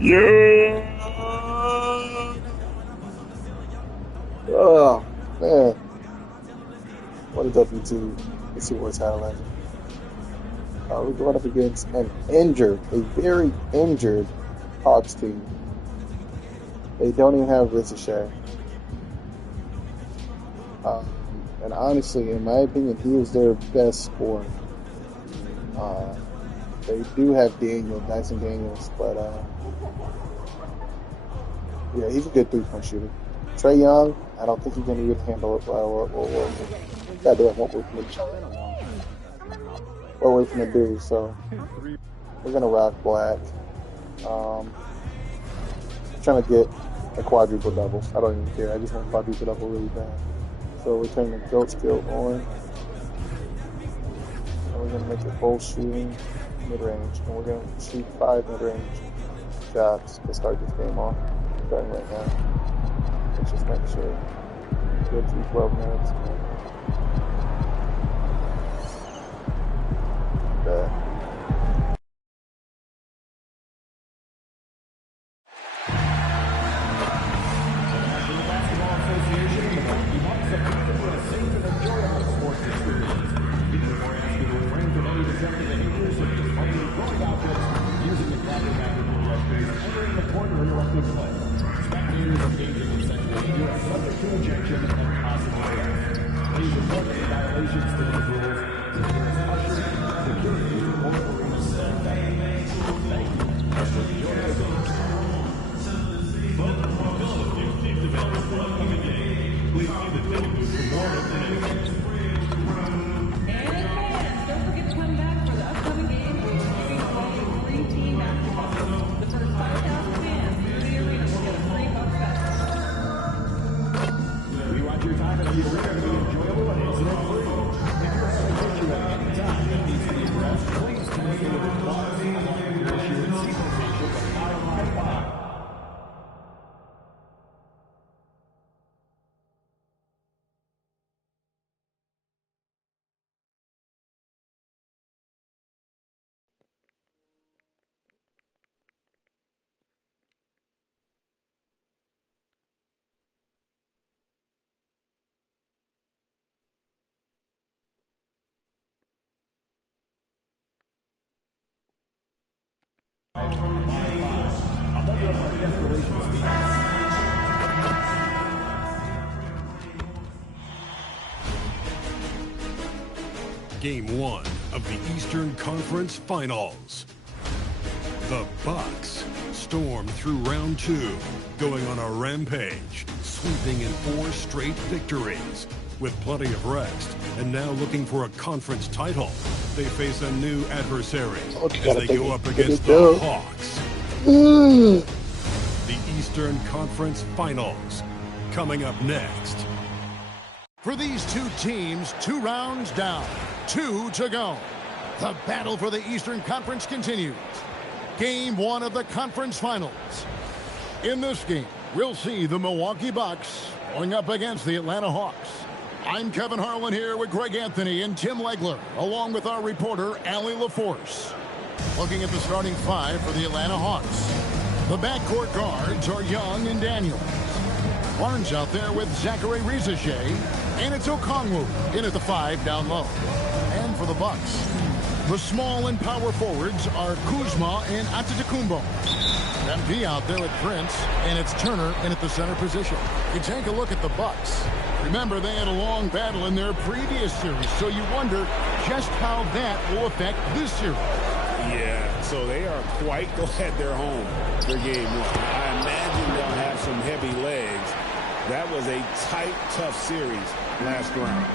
Yeah. Oh man, what a W2. Let's see what's happening. We're going up against a very injured Hawks team. They don't even have Ricochet. And honestly, in my opinion, he is their best scorer. They do have Dyson Daniels, but yeah, he's a good three-point shooter. Trae Young, I don't think he's going to be able to handle it. Goddamn, what we're going to do. So we're going to rock black. Trying to get a quadruple double. I don't even care. I just want a quadruple double really bad. So we're turning the goat skill on. And we're going to make it both shooting mid-range. And we're going to shoot 5 mid-range shots to start this game off. Starting right now. Let's just make sure we get through 12 minutes. Game 1 of the Eastern Conference Finals. The Bucks stormed through round 2, going on a rampage, sweeping in 4 straight victories. With plenty of rest, and now looking for a conference title, they face a new adversary as they go up against the Hawks. The Eastern Conference Finals, coming up next. For these two teams, 2 rounds down, 2 to go. The battle for the Eastern Conference continues. Game 1 of the conference finals. In this game, we'll see the Milwaukee Bucks going up against the Atlanta Hawks. I'm Kevin Harlan here with Greg Anthony and Tim Legler, along with our reporter, Allie LaForce. Looking at the starting 5 for the Atlanta Hawks. The backcourt guards are Young and Daniels. Barnes out there with Zachary Ricochet, and it's Okongwu in at the 5 down low. And for the Bucks, the small and power forwards are Kuzma and Antetokounmpo. MP out there with Prince, and it's Turner in at the center position. You take a look at the Bucks. Remember, they had a long battle in their previous series, so you wonder just how that will affect this series. Yeah, so they are quite glad they're home for game 1. I imagine they'll have some heavy legs. That was a tight, tough series last round.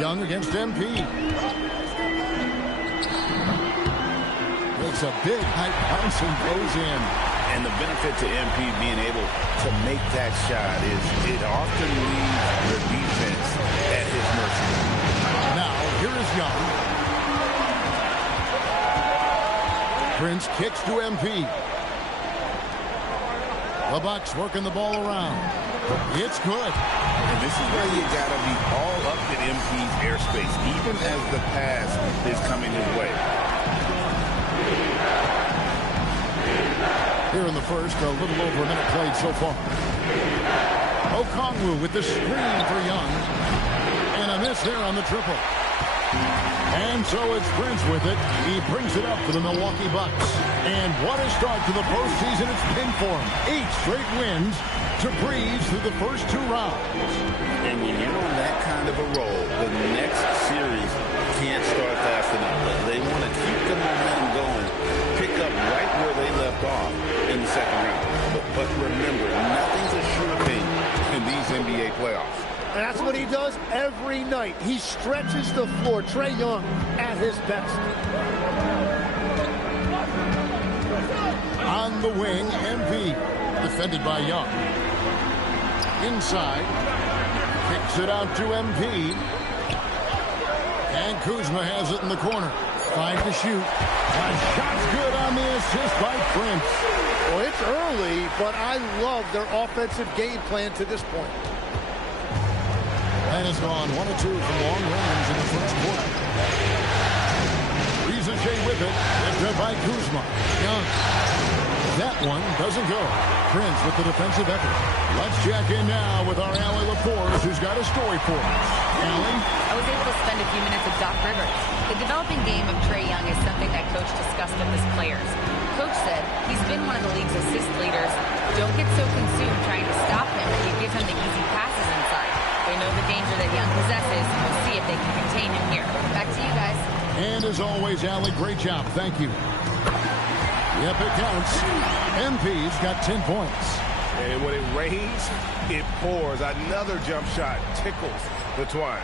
Young against MP. Makes a big high bounce and goes in. And the benefit to MP being able to make that shot is it often leaves the defense at his mercy. Now, here is Young. Prince kicks to MP. The Bucks working the ball around. It's good. And this is where you got to be all up in MP's airspace, even as the pass is coming his way. Here in the first, a little over a minute played so far. Okongwu with the screen for Young. And a miss there on the triple. And so it's Prince with it. He brings it up for the Milwaukee Bucks. And what a start to the postseason it's been for him. 8 straight wins to breeze through the first 2 rounds. And when you're on that kind of a roll, the next series can't start fast enough. They want to keep the momentum going, pick up right where they left off in the second round. But remember, nothing's a sure thing in these NBA playoffs. And that's what he does every night. He stretches the floor. Trae Young at his best. On the wing, MP. Defended by Young. Inside. Kicks it out to MP. And Kuzma has it in the corner. 5 to shoot. A shot's good on the assist by Prince. Well, it's early, but I love their offensive game plan to this point. And has gone 1 of 2 from long range in the first quarter. Riza with it. Lifted up by Kuzma. Young. That one doesn't go. Prince with the defensive effort. Let's check in now with our Allie LaForce, who's got a story for us. Allie? I was able to spend a few minutes with Doc Rivers. The developing game of Trae Young is something that Coach discussed with his players. Coach said he's been one of the league's assist leaders. Don't get so consumed trying to stop him that you give him the easy passes inside. They know the danger that Young possesses. We'll see if they can contain him here. Back to you guys. And as always, Allie, great job. Thank you. Yep, it counts. MP's got 10 points. And when it rains, it pours. Another jump shot tickles the twine.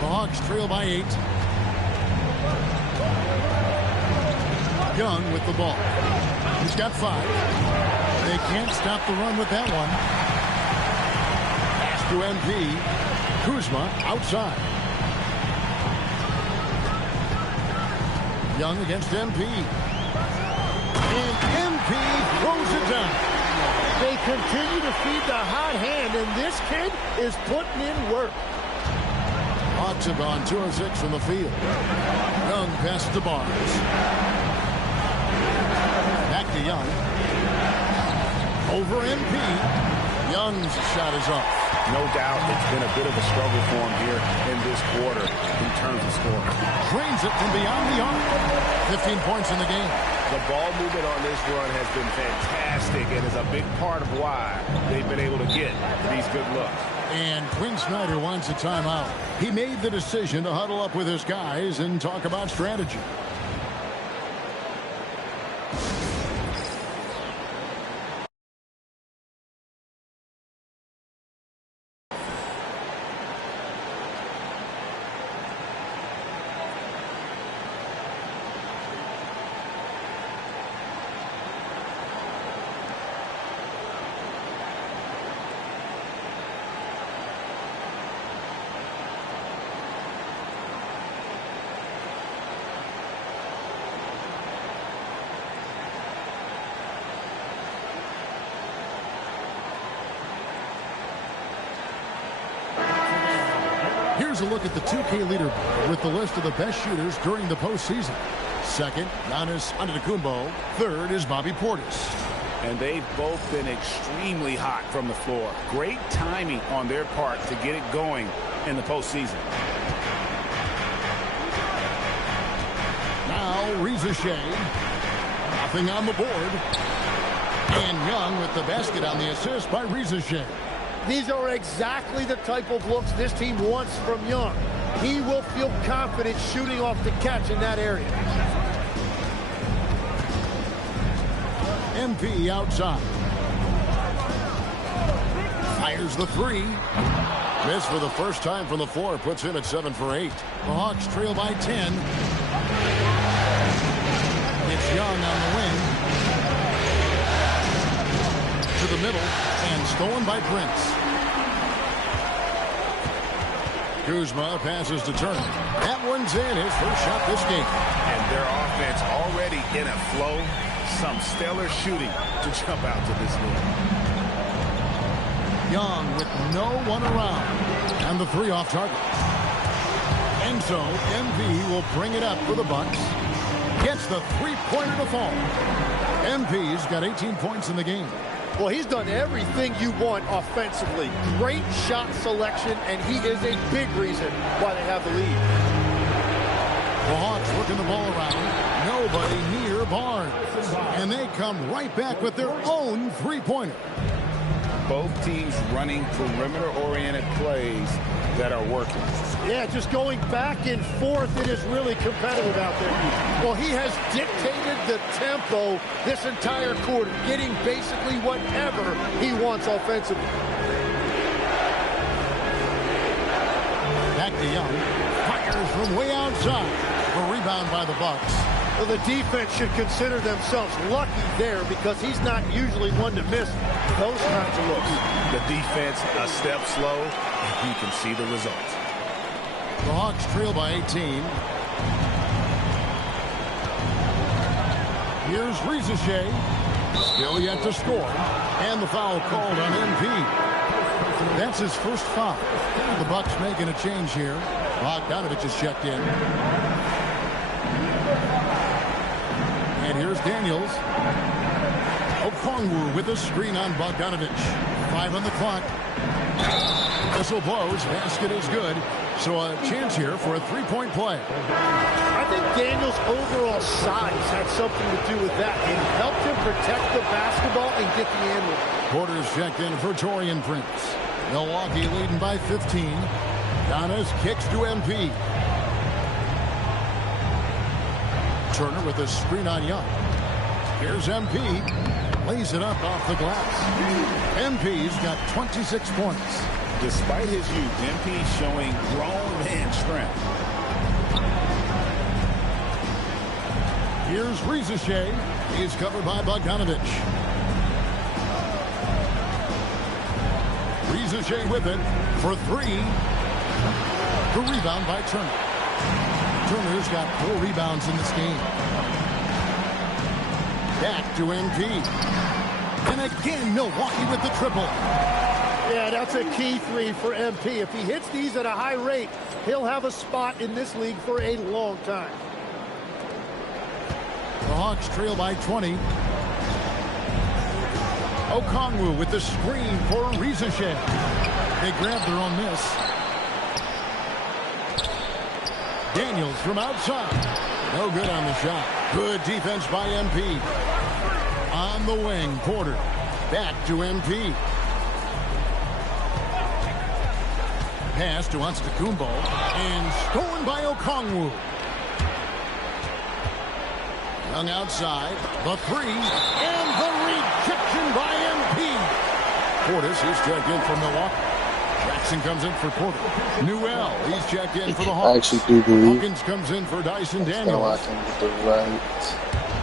The Hawks trail by 8. Young with the ball. He's got 5. They can't stop the run with that one. Pass to MP. Kuzma outside. Young against MP. And MP throws it down. They continue to feed the hot hand, and this kid is putting in work. Hawks have gone 2 of 6 from the field. Young passes to Barnes. Back to Young. Over MP. Young's shot is off. No doubt it's been a bit of a struggle for him here in this quarter in terms of scoring. Drains it from beyond the arc. 15 points in the game. The ball movement on this run has been fantastic and is a big part of why they've been able to get these good looks. And Quinn Snyder wants a timeout. He made the decision to huddle up with his guys and talk about strategy. Here's a look at the 2K leaderboard with the list of the best shooters during the postseason. Second, Giannis Antetokounmpo. Third is Bobby Portis. And they've both been extremely hot from the floor. Great timing on their part to get it going in the postseason. Now, Reza Shea. Nothing on the board. And Young with the basket on the assist by Reza Shea. These are exactly the type of looks this team wants from Young. He will feel confident shooting off the catch in that area. MP outside. Fires the three. Miss for the first time from the floor. Puts him at 7 for 8. The Hawks trail by 10. It's Young on the wing. To the middle. And stolen by Prince. Kuzma passes to Turner. That one's in. His first shot this game. And their offense already in a flow. Some stellar shooting to jump out to this lead. Young with no one around. And the three off target. And so MP will bring it up for the Bucks. Gets the three-pointer to fall. MP's got 18 points in the game. Well, he's done everything you want offensively. Great shot selection, and he is a big reason why they have the lead. The Hawks working the ball around. Nobody near Barnes. And they come right back with their own three-pointer. Both teams running perimeter-oriented plays that are working. Yeah, just going back and forth, it is really competitive out there. Well, he has dictated the tempo this entire quarter, getting basically whatever he wants offensively. Back to Young. Fires from way outside. A rebound by the Bucks. Well, the defense should consider themselves lucky there because he's not usually one to miss those kinds of looks. The defense a step slow, and you can see the results. The Hawks trail by 18. Here's Reza Shea. Still yet to score. And the foul called on MP. That's his first foul. The Bucks making a change here. Bogdanovich is checked in. And here's Daniels. Okongwu with a screen on Bogdanovich. 5 on the clock. Whistle blows. Basket is good. So a chance here for a three-point play. I think Daniels' overall size had something to do with that. It helped him protect the basketball and get the end one. Porter's checked in for Taurean Prince. Milwaukee leading by 15. Giannis kicks to MP. Turner with a screen on Young. Here's MP. Lays it up off the glass. MP's got 26 points. Despite his youth, MP showing grown man strength. Here's Reza Shea. He's covered by Bogdanovich. Reza Shea with it for 3. The rebound by Turner. Turner's got 4 rebounds in this game. Back to MP. And again, Milwaukee with the triple. Yeah, that's a key 3 for MP. If he hits these at a high rate, he'll have a spot in this league for a long time. The Hawks trail by 20. Okongwu with the screen for Reza Shea. They grab their own miss. Daniels from outside. No good on the shot. Good defense by MP. On the wing, Porter. Back to MP. Pass to Antetokounmpo. And stolen by Okongwu. Young outside. The 3. And the rejection by MP. Portis is checked in for Milwaukee. Jackson comes in for Porter. Newell, he's checked in for the Hawks. I actually do believe Hawkins comes in for Dyson Daniels. Milwaukee with the right.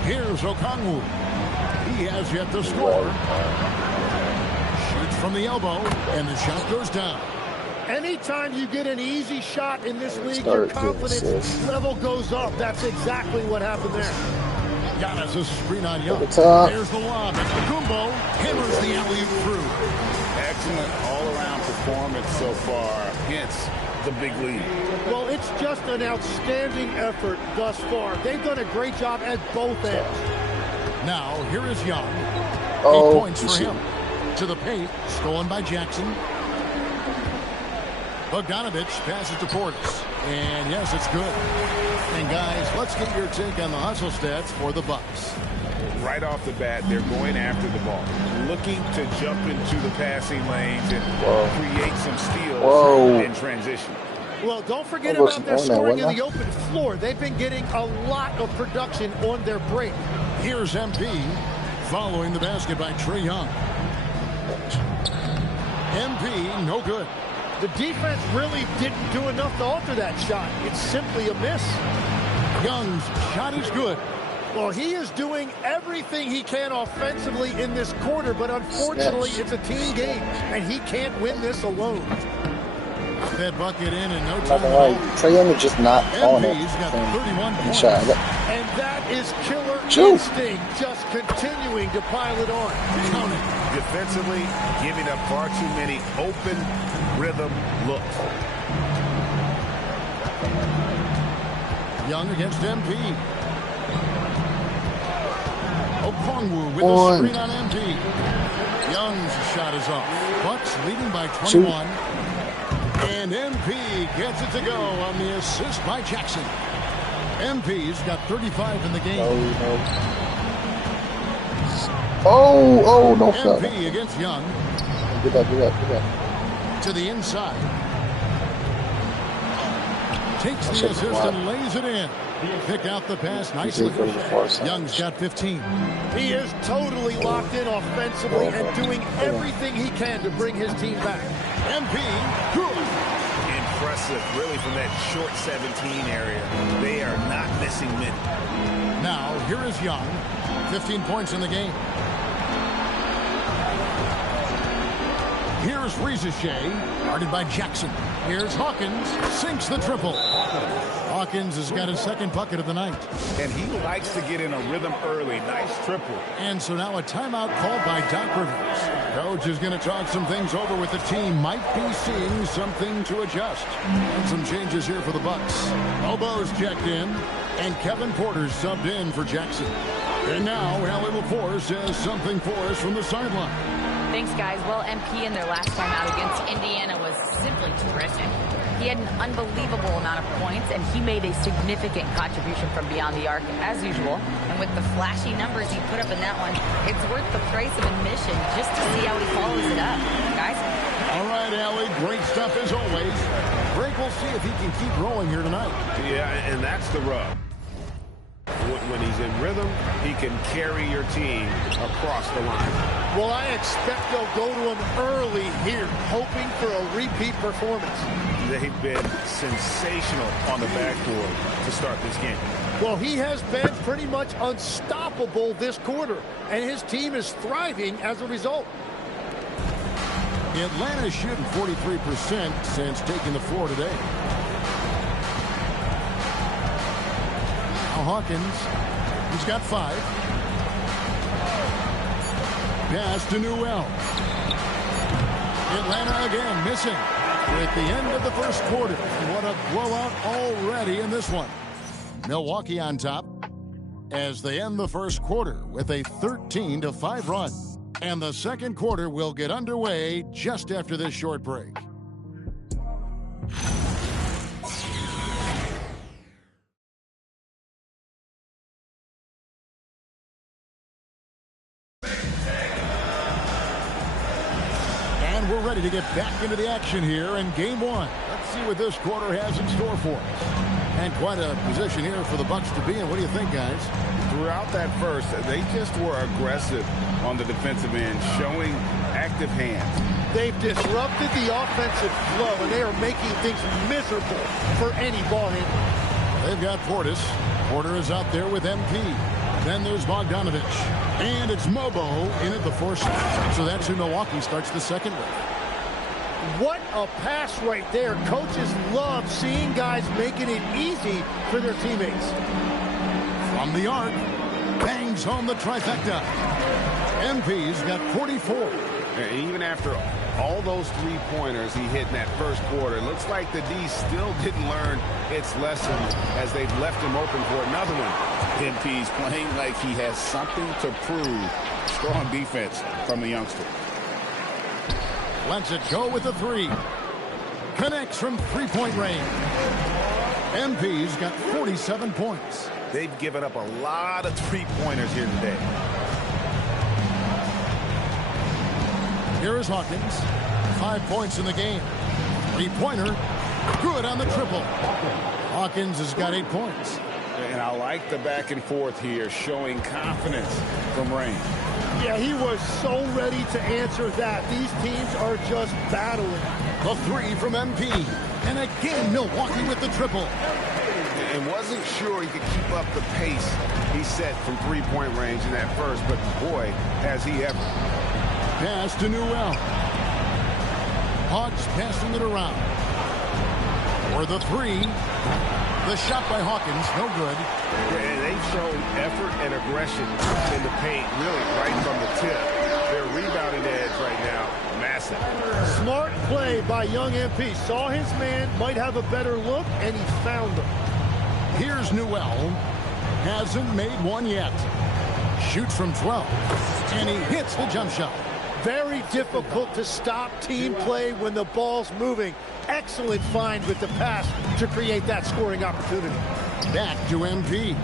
Here's Okongwu. He has yet to score. Shoots from the elbow, and the shot goes down. Anytime you get an easy shot in this league, your confidence level goes up. That's exactly what happened there. Giannis a screen on Young. It's up. There's the lob. Antetokounmpo hammers the alley-oop through. Excellent all-around performance so far. Hence the big lead. Well, it's just an outstanding effort thus far. They've done a great job at both ends. Now, here is Young. 8 Oh, points for him. To the paint, stolen by Jackson. Bogdanovich passes to Portis. And yes, it's good. And guys, let's get your take on the hustle stats for the Bucks. Right off the bat, they're going after the ball, looking to jump into the passing lanes and create some steals in transition. Well, don't forget about their scoring in the open floor. They've been getting a lot of production on their break. Here's MP following the basket by Trae Young. MP, no good. The defense really didn't do enough to alter that shot. It's simply a miss. Young's shot is good. Well, he is doing everything he can offensively in this quarter, but unfortunately, it's a team game, and he can't win this alone. That bucket in no I'm time not gonna lie, Trae Young is just not on it. MP's got 31 points. Shot. And that is killer instinct, just continuing to pile it on. Counting. Defensively, giving up far too many open rhythm looks. Young against MP. Okongwu with the screen on MP. Young's shot is off. Bucks leading by 21. And MP gets it to go on the assist by Jackson. MP's got 35 in the game. No. MP against Young. Get that. To the inside. Takes the assist and lays it in. Pick out the pass nicely. Young's got 15. He is totally locked in offensively and doing everything he can to bring his team back. MP, good. Impressive, really, from that short 17 area. They are not missing many. Now, here is Young. 15 points in the game. Here's Rizachet, guarded by Jackson. Here's Hawkins, sinks the triple. Hawkins has got his second bucket of the night. And he likes to get in a rhythm early. Nice triple. And so now a timeout called by Doc Rivers. Coach is going to talk some things over with the team. Might be seeing something to adjust. And some changes here for the Bucks. Bobo's checked in, and Kevin Porter subbed in for Jackson. And now Allie LaForce has something for us from the sideline. Thanks, guys. Well, MP in their last time out against Indiana was simply terrific. He had an unbelievable amount of points, and he made a significant contribution from beyond the arc, as usual. And with the flashy numbers he put up in that one, it's worth the price of admission just to see how he follows it up. Guys? All right, Allie, great stuff as always. Greg will see if he can keep rolling here tonight. Yeah, and that's the rub. When he's in rhythm, he can carry your team across the line. Well, I expect they'll go to him early here, hoping for a repeat performance. They've been sensational on the backboard to start this game. Well, he has been pretty much unstoppable this quarter, and his team is thriving as a result. Atlanta shooting 43% since taking the floor today. Hawkins, he's got 5. Pass to Newell. Atlanta again missing at the end of the first quarter. What a blowout already in this one. Milwaukee on top as they end the first quarter with a 13-5 run. And the second quarter will get underway just after this short break. We're ready to get back into the action here in game one. Let's see what this quarter has in store for us. And quite a position here for the Bucks to be in. What do you think, guys? Throughout that first, they just were aggressive on the defensive end, showing active hands. They've disrupted the offensive flow, and they are making things miserable for any ball handler. They've got Portis. Porter is out there with MP. Then there's Bogdanovich. And it's Mobo in at the 4 spot. So that's who Milwaukee starts the second with. What a pass right there. Coaches love seeing guys making it easy for their teammates. From the arc, bangs home the trifecta. MP's got 44. Even after All those three-pointers he hit in that first quarter. Looks like the D still didn't learn its lesson as they've left him open for another one. MP's playing like he has something to prove. Strong defense from the youngster. Lets it go with the three. Connects from three-point range. MP's got 47 points. They've given up a lot of three-pointers here today. Here is Hawkins. 5 points in the game. Three-pointer. Good on the triple. Hawkins has got 8 points. And I like the back and forth here, showing confidence from Rain. Yeah, he was so ready to answer that. These teams are just battling. The three from MP. And again, Milwaukee with the triple. And wasn't sure he could keep up the pace he set from three-point range in that first, but boy, has he ever. Pass to Newell. Hawks passing it around. For the three. The shot by Hawkins, no good. And they've shown effort and aggression in the paint, really right from the tip. Their rebounding edge right now, massive. Smart play by young MP. Saw his man, might have a better look, and he found him. Here's Newell. Hasn't made one yet. Shoots from 12. And he hits the jump shot. Very difficult to stop team play when the ball's moving. Excellent find with the pass to create that scoring opportunity. Back to MP.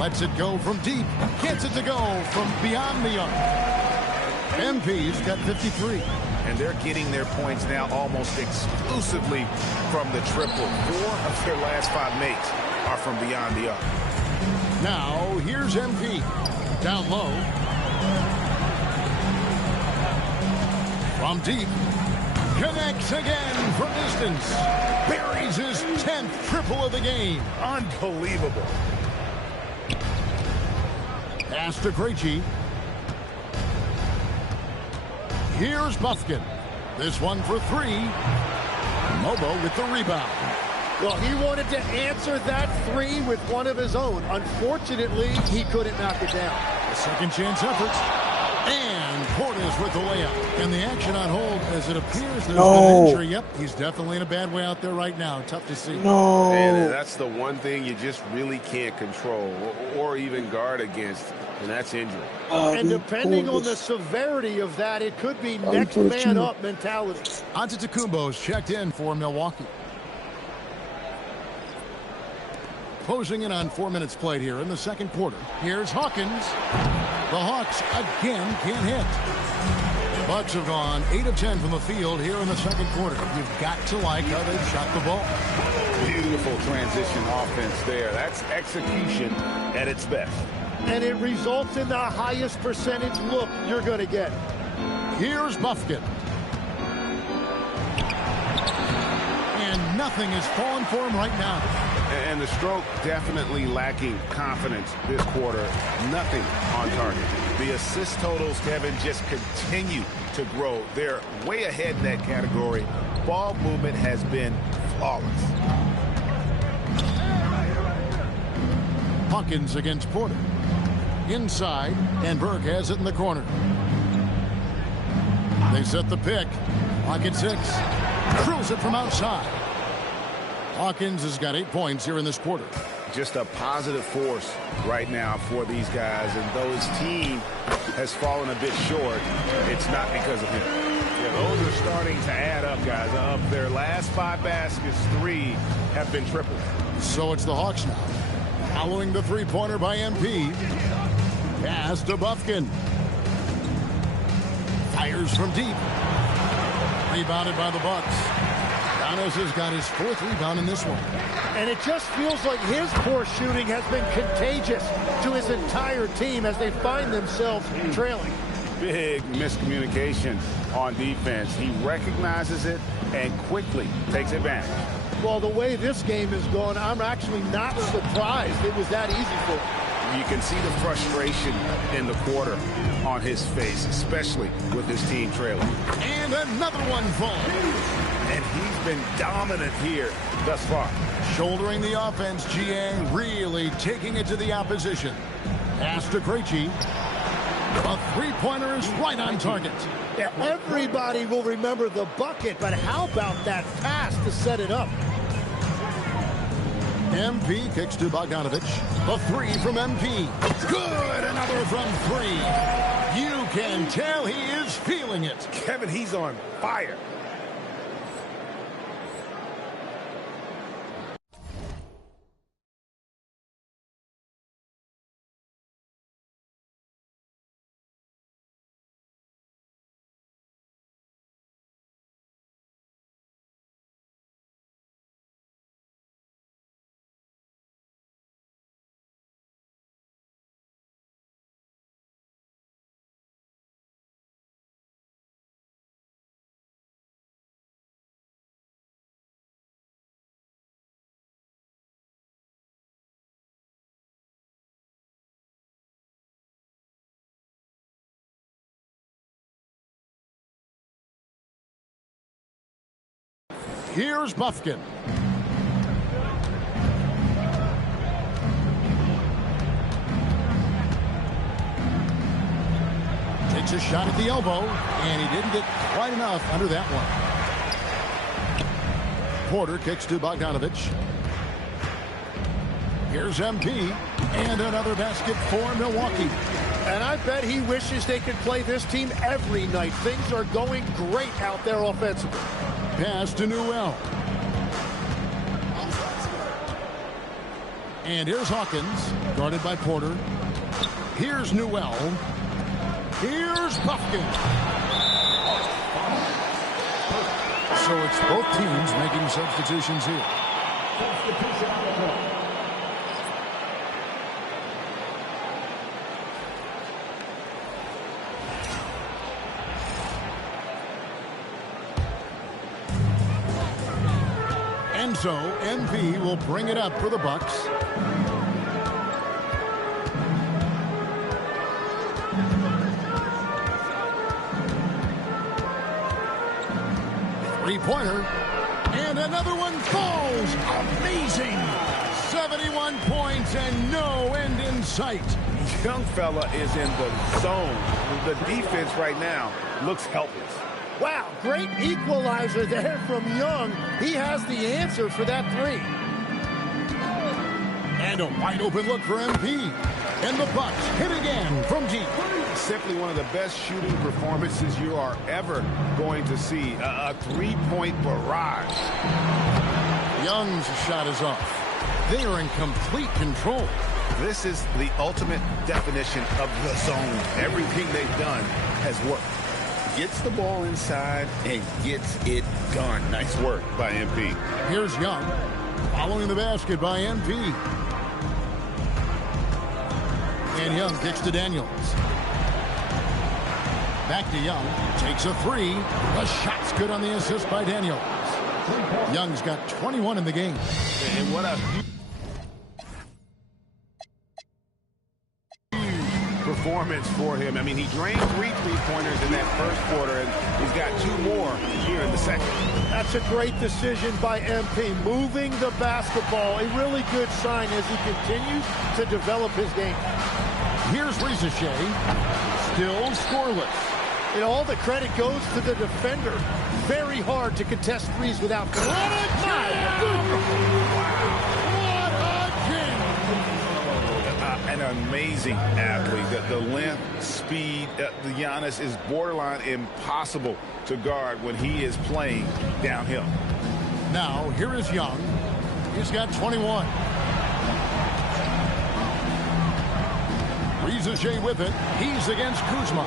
Lets it go from deep. Gets it to go from beyond the arc. MP's got 53. And they're getting their points now almost exclusively from the triple. 4 of their last 5 makes are from beyond the arc. Now, here's MP. Down low. From deep. Connects again from distance. Buries his 10th triple of the game. Unbelievable. Pass to Krejci. Here's Buffkin. This one for 3. Mobo with the rebound. Well, he wanted to answer that 3 with one of his own. Unfortunately, he couldn't knock it down. Second chance effort. And Portis with the layup. And the action on hold as it appears there's an injury. Yep, he's definitely in a bad way out there right now. Tough to see. No. And that's the one thing you just really can't control or even guard against, and that's injury. And depending on the severity of that, it could be next man up mentality. Antetokounmpo's checked in for Milwaukee. Closing in on 4 minutes played here in the second quarter. Here's Hawkins. The Hawks again can't hit. Bucks have gone 8 of 10 from the field here in the second quarter. You've got to like how they've shot the ball. Beautiful transition offense there. That's execution at its best. And it results in the highest percentage look you're going to get. Here's Buffkin. And nothing is falling for him right now. And the stroke definitely lacking confidence this quarter. Nothing on target. The assist totals, Kevin, just continue to grow. They're way ahead in that category. Ball movement has been flawless. Hawkins against Porter. Inside, and Burke has it in the corner. They set the pick. Pocket 6. Drills it from outside. Hawkins has got 8 points here in this quarter. Just a positive force right now for these guys. And though his team has fallen a bit short, it's not because of him. Yeah, those are starting to add up, guys. Of their last 5 baskets, 3 have been triples. So it's the Hawks now. Following the three-pointer by MP. Pass to Buffkin. Fires from deep. Rebounded by the Bucks. Giannis has got his 4th rebound in this one. And it just feels like his poor shooting has been contagious to his entire team as they find themselves trailing. Big miscommunication on defense. He recognizes it and quickly takes advantage. Well, the way this game is going, I'm actually not surprised it was that easy for him. You can see the frustration in the quarter on his face, especially with his team trailing. And another one falls. And he's been dominant here thus far. Shouldering the offense, GA really taking it to the opposition. Pass to Krejci. A three-pointer is right on target. Yeah, everybody will remember the bucket, but how about that pass to set it up? MP kicks to Bogdanovich. The three from MP. Good! Another from three. You can tell he is feeling it. Kevin, he's on fire. Here's Bufkin. Takes a shot at the elbow, and he didn't get quite enough under that one. Porter kicks to Bogdanovich. Here's MP, and another basket for Milwaukee. And I bet he wishes they could play this team every night. Things are going great out there offensively. Pass to Newell. And here's Hawkins, guarded by Porter. Here's Newell. Here's Bufkin. So it's both teams making substitutions here. And so MP will bring it up for the Bucks. Three-pointer. And another one falls. Amazing. 71 points and no end in sight. Young fella is in the zone. The defense right now looks helpless. Wow, great equalizer there from Young. He has the answer for that three. And a wide open look for MP. And the Bucks hit again from deep. Simply one of the best shooting performances you are ever going to see. A three-point barrage. Young's shot is off. They are in complete control. This is the ultimate definition of the zone. Everything they've done has worked. Gets the ball inside and gets it done. Nice work by MP. Here's Young, following the basket by MP. And Young kicks to Daniels. Back to Young, takes a three. The shot's good on the assist by Daniels. Young's got 21 in the game. And what a performance for him. I mean, he drained 3 3-pointers in that first quarter, and he's got 2 more here in the second. That's a great decision by MP, moving the basketball. A really good sign as he continues to develop his game. Here's Rizichet, still scoreless. And all the credit goes to the defender. Very hard to contest threes without. What a An amazing athlete. The length, speed, the Giannis is borderline impossible to guard when he is playing downhill. Now, here is Young. He's got 21. Rizichet with it. He's against Kuzma.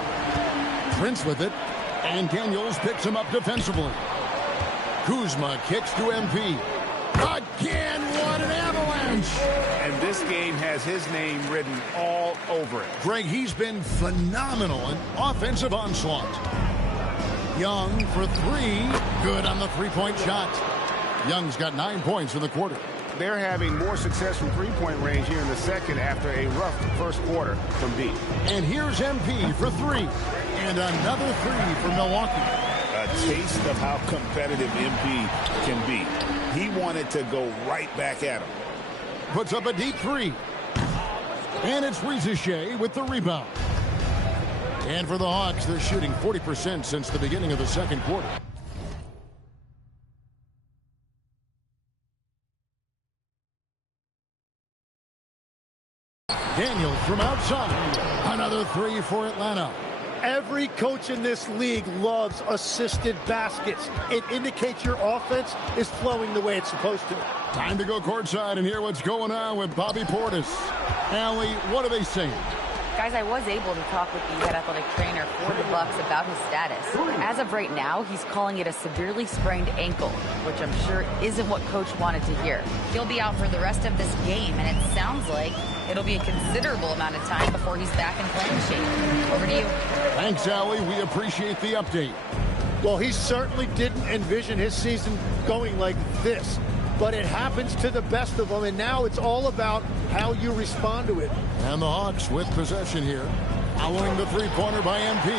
Prince with it. And Daniels picks him up defensively. Kuzma kicks to MP. Again, what an avalanche! And this game has his name written all over it. Greg, he's been phenomenal in offensive onslaught. Young for 3. Good on the three-point shot. Young's got 9 points in the quarter. They're having more success from three-point range here in the second after a rough first quarter from deep. And here's MP for 3. And another 3 for Milwaukee. A taste of how competitive MP can be. He wanted to go right back at him. Puts up a deep 3. And it's Rizichet with the rebound. And for the Hawks, they're shooting 40% since the beginning of the second quarter. Daniels from outside. Another three for Atlanta. Every coach in this league loves assisted baskets. It indicates your offense is flowing the way it's supposed to. Time to go courtside and hear what's going on with Bobby Portis. Allie, what are they saying? Guys, I was able to talk with the head athletic trainer for the Bucks about his status. As of right now, he's calling it a severely sprained ankle, which I'm sure isn't what Coach wanted to hear. He'll be out for the rest of this game, and it sounds like it'll be a considerable amount of time before he's back in playing shape. Over to you. Thanks, Allie. We appreciate the update. Well, he certainly didn't envision his season going like this. But it happens to the best of them, and now it's all about how you respond to it. And the Hawks with possession here, following the three-pointer by MP.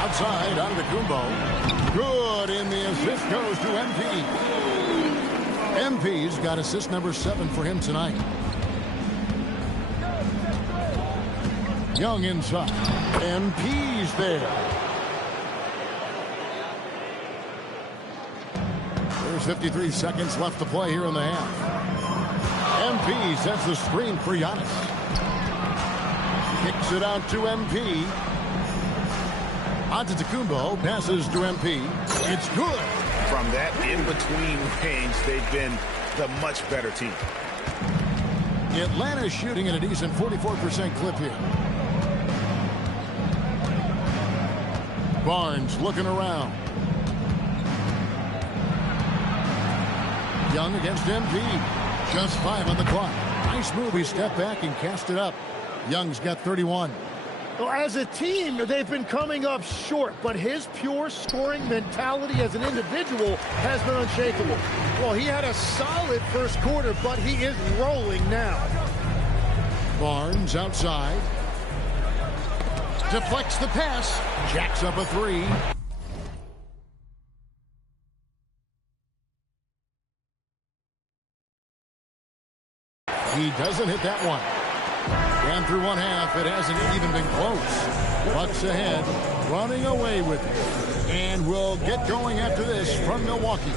Outside, Antetokounmpo. Good, and the assist goes to MP. MP's got assist number 7 for him tonight. Young inside. MP's there. There's 53 seconds left to play here in the half. MP sets the screen for Giannis. Kicks it out to MP. Antetokounmpo passes to MP. It's good. From that in-between range, they've been the much better team. Atlanta's shooting at a decent 44% clip here. Barnes looking around. Young against MP. Just 5 on the clock. Nice move. He stepped back and cast it up. Young's got 31. Well, as a team, they've been coming up short, but his pure scoring mentality as an individual has been unshakable. Well, he had a solid first quarter, but he is rolling now. Barnes outside. Deflects the pass. Jacks up a three. He doesn't hit that one. And through one half, it hasn't even been close. Bucks ahead, running away with it. And we'll get going after this from Milwaukee.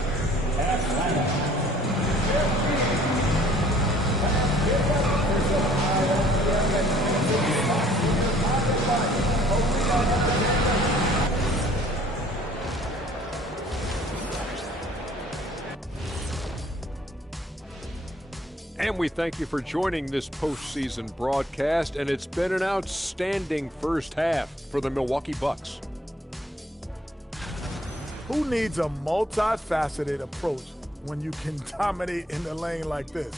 And we thank you for joining this postseason broadcast, and it's been an outstanding first half for the Milwaukee Bucks. Who needs a multifaceted approach when you can dominate in the lane like this?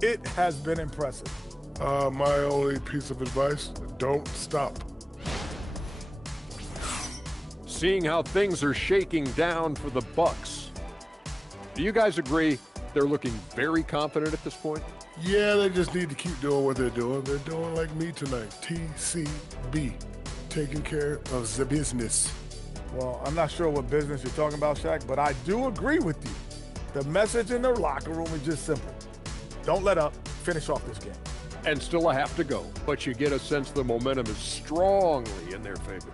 It has been impressive. My only piece of advice, don't stop. Seeing how things are shaking down for the Bucks, do you guys agree they're looking very confident at this point? Yeah, they just need to keep doing what they're doing. They're doing like me tonight, TCB, taking care of the business. Well, I'm not sure what business you're talking about, Shaq, but I do agree with you. The message in the locker room is just simple. Don't let up. Finish off this game. And still a half to go, but you get a sense the momentum is strongly in their favor.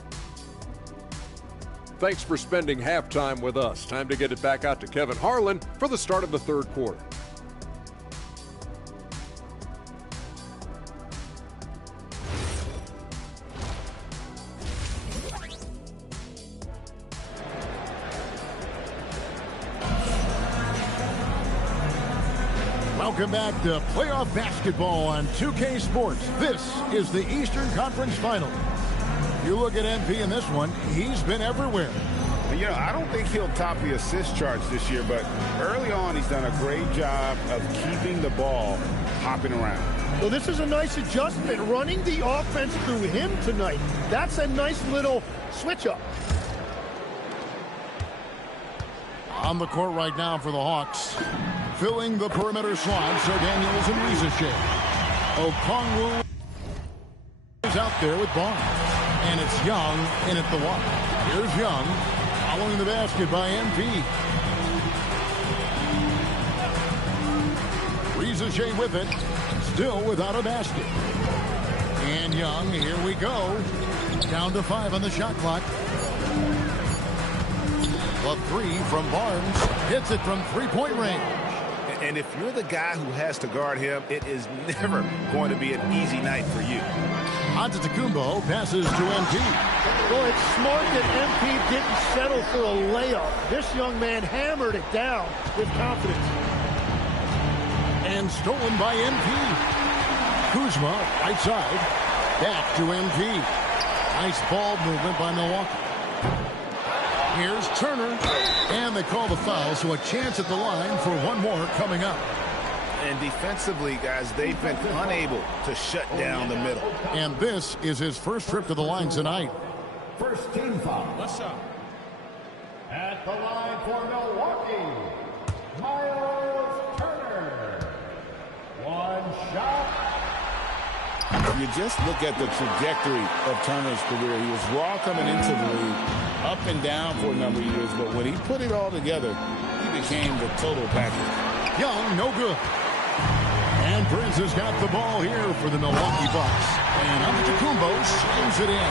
Thanks for spending halftime with us. Time to get it back out to Kevin Harlan for the start of the third quarter. Welcome back to playoff basketball on 2K Sports. This is the Eastern Conference Finals. You look at MP in this one, he's been everywhere. You know, I don't think he'll top the assist charts this year, but early on he's done a great job of keeping the ball hopping around. Well, this is a nice adjustment, running the offense through him tonight. That's a nice little switch up. On the court right now for the Hawks. Filling the perimeter slots are Daniels and Rizachet. Okongwu is out there with Barnes. And it's Young in at the one. Here's Young, following the basket by MP. Rizachet with it, still without a basket. And Young, here we go. Down to 5 on the shot clock. The 3 from Barnes. Hits it from three-point range. And if you're the guy who has to guard him, it is never going to be an easy night for you. Antetokounmpo passes to MP. Well, it's smart that MP didn't settle for a layup. This young man hammered it down with confidence. And stolen by MP. Kuzma, right side. Back to MP. Nice ball movement by Milwaukee. Here's Turner. And they call the foul, so a chance at the line for one more coming up. And defensively, guys, they've been unable to shut down the middle. And this is his first trip to the line tonight. First team foul. What's up? At the line for Milwaukee, Miles Turner. One shot. You just look at the trajectory of Turner's career. He was raw coming into the league, up and down for a number of years, but when he put it all together, he became the total package. Young, no good. And Prince has got the ball here for the Milwaukee Bucks. And Antetokounmpo slams it in.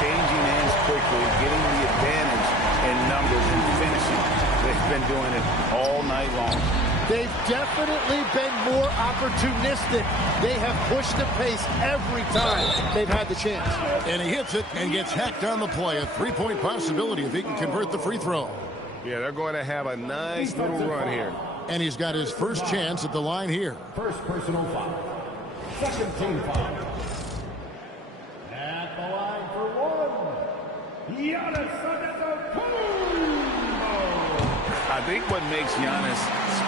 Changing ends quickly, getting the advantage in numbers and finishing. They've been doing it all night long. They've definitely been more opportunistic. They have pushed the pace every time they've had the chance. And he hits it and gets hacked on the play. A three-point possibility if he can convert the free throw. Yeah, they're going to have a nice little run here. And he's got his first chance at the line here. First personal foul. Second team foul. At the line for one, Giannis Antetokounmpo. I think what makes Giannis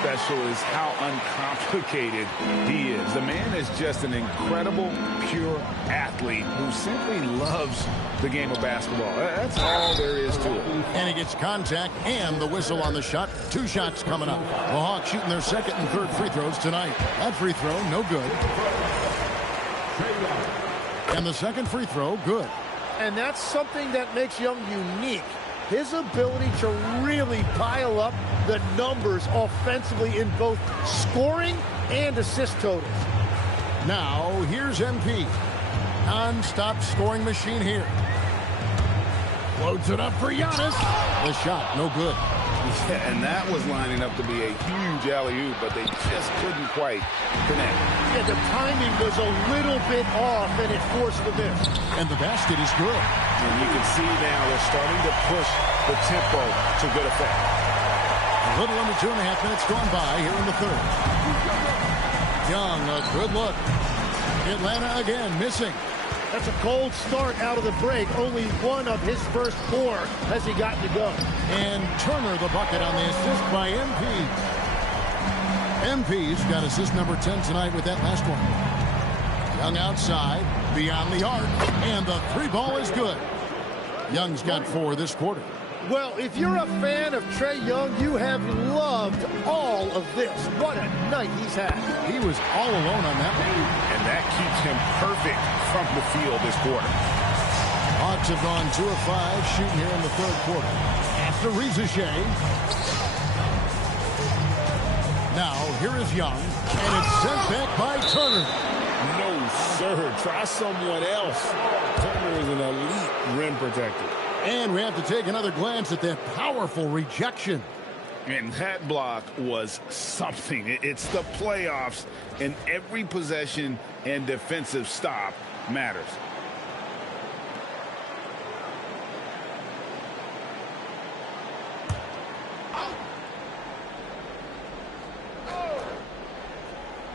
special is how uncomplicated he is. The man is just an incredible, pure athlete who simply loves the game of basketball. That's all there is to it. And he gets contact and the whistle on the shot. 2 shots coming up. The Hawks shooting their second and third free throws tonight. That free throw, no good. And the second free throw, good. And that's something that makes Young unique. His ability to really pile up the numbers offensively in both scoring and assist totals. Now, here's MP. Non-stop scoring machine here. Loads it up for Giannis. The shot, no good. Yeah, and that was lining up to be a huge alley-oop, but they just couldn't quite connect. Yeah, the timing was a little bit off, and it forced the miss. And the basket is good. And you can see now they're starting to push the tempo to good effect. A little under 2.5 minutes gone by here in the third. Young, a good look. Atlanta again missing. That's a cold start out of the break. Only one of his first 4 has he gotten to go. And Turner the bucket on the assist by MP. MP's got assist number 10 tonight with that last one. Young outside, beyond the arc, and the 3 ball is good. Young's got 4 this quarter. Well, if you're a fan of Trae Young, you have loved all of this. What a night he's had. He was all alone on that one. And that keeps him perfect from the field this quarter. Hawks have gone 2 of 5 shooting here in the third quarter. After Rizichet. Now, here is Young, and it's sent back by Turner. No, sir. Try someone else. Turner is an elite rim protector. And we have to take another glance at that powerful rejection. And that block was something. It's the playoffs, and every possession and defensive stop matters.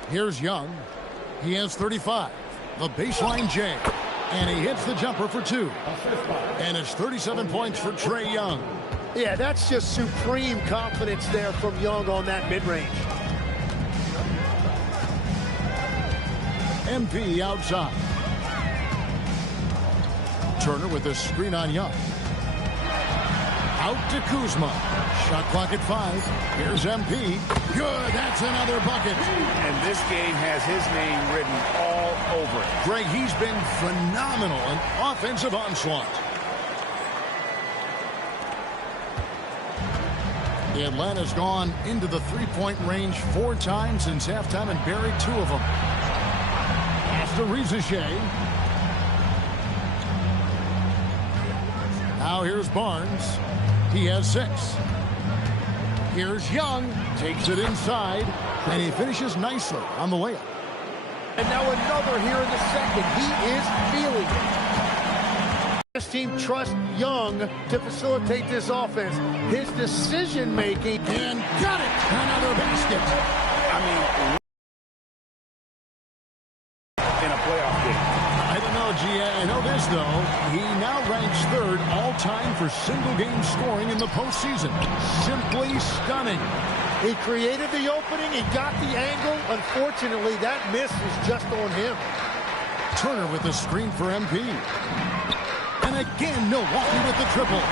Here's Young. He has 35. The baseline J. And he hits the jumper for 2. And it's 37 points for Trae Young. Yeah, that's just supreme confidence there from Young on that mid-range. MP outside. Turner with a screen on Young. Out to Kuzma. Shot clock at 5. Here's MP. Good. That's another bucket. And this game has his name written all over it. Greg, he's been phenomenal. An offensive onslaught. Atlanta's gone into the three-point range 4 times since halftime and buried 2 of them. Pass to Rizachet. Now here's Barnes. He has 6. Here's Young. Takes it inside. And he finishes nicely on the layup. And now another here in the second. He is feeling it. This team trusts Young to facilitate this offense. His decision-making. And got it. Another basket. I mean, in a playoff game. I don't know, G.A. I know this, though. He now ranks 3rd all-time for single-game scoring in the postseason. Simply stunning. He created the opening. He got the angle. Unfortunately, that miss was just on him. Turner with the screen for MP. And again, Milwaukee with the triple.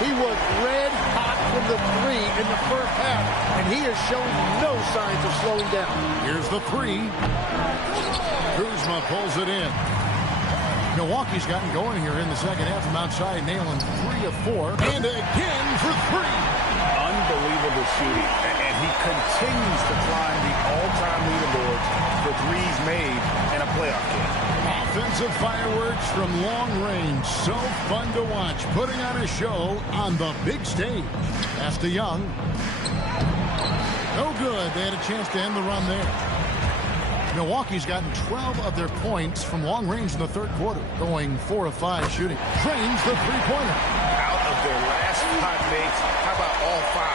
He was red hot from the 3 in the first half, and he is showing no signs of slowing down. Here's the 3. Kuzma pulls it in. Milwaukee's gotten going here in the second half from outside, nailing 3 of 4. And again for 3. Unbelievable shooting, and he continues to climb the all-time leaderboards for threes made in a playoff game. Offensive fireworks from long range. So fun to watch, putting on a show on the big stage. Pass to Young. No good. They had a chance to end the run there. Milwaukee's gotten 12 of their points from long range in the third quarter, going 4 of 5 shooting. Trains the three-pointer. Out of their last 5 makes, how about all 5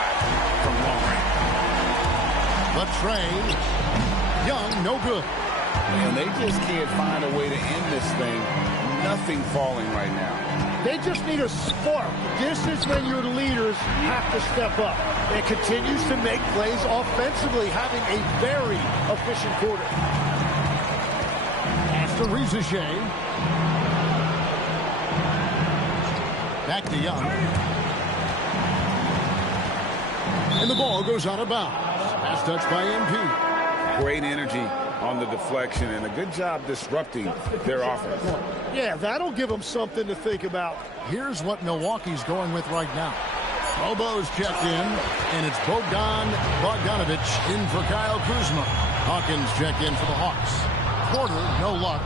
from long range? The tray. Young, no good. And they just can't find a way to end this thing. Nothing falling right now. They just need a spark. This is when your leaders have to step up. And continues to make plays offensively, having a very efficient quarter. After Rizachet. Back to Young. And the ball goes out of bounds. Pass touch by MP. Great energy on the deflection, and a good job disrupting their offense. Yeah, that'll give them something to think about. Here's what Milwaukee's going with right now. Bobo's checked in, and it's Bogdanovich in for Kyle Kuzma. Hawkins checked in for the Hawks. Porter, no luck.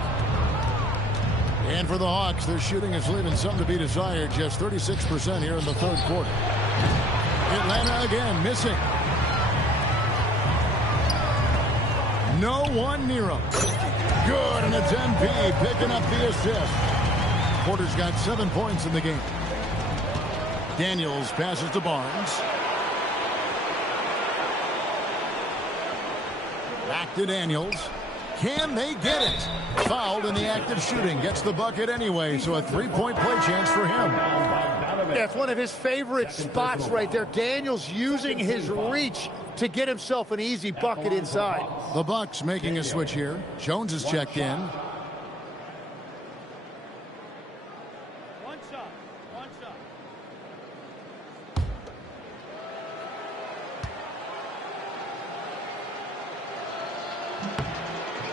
And for the Hawks, their shooting is leaving something to be desired. Just 36% here in the third quarter. Atlanta again, missing. No one near him. Good, and it's MP picking up the assist. Porter's got 7 points in the game. Daniels passes to Barnes. Back to Daniels. Can they get it? Fouled in the act of shooting. Gets the bucket anyway, so a 3-point play chance for him. Yeah, it's one of his favorite spots right there. Daniels using his reach to get himself an easy bucket inside. The Bucks making a switch here. Jones is checked in. One shot.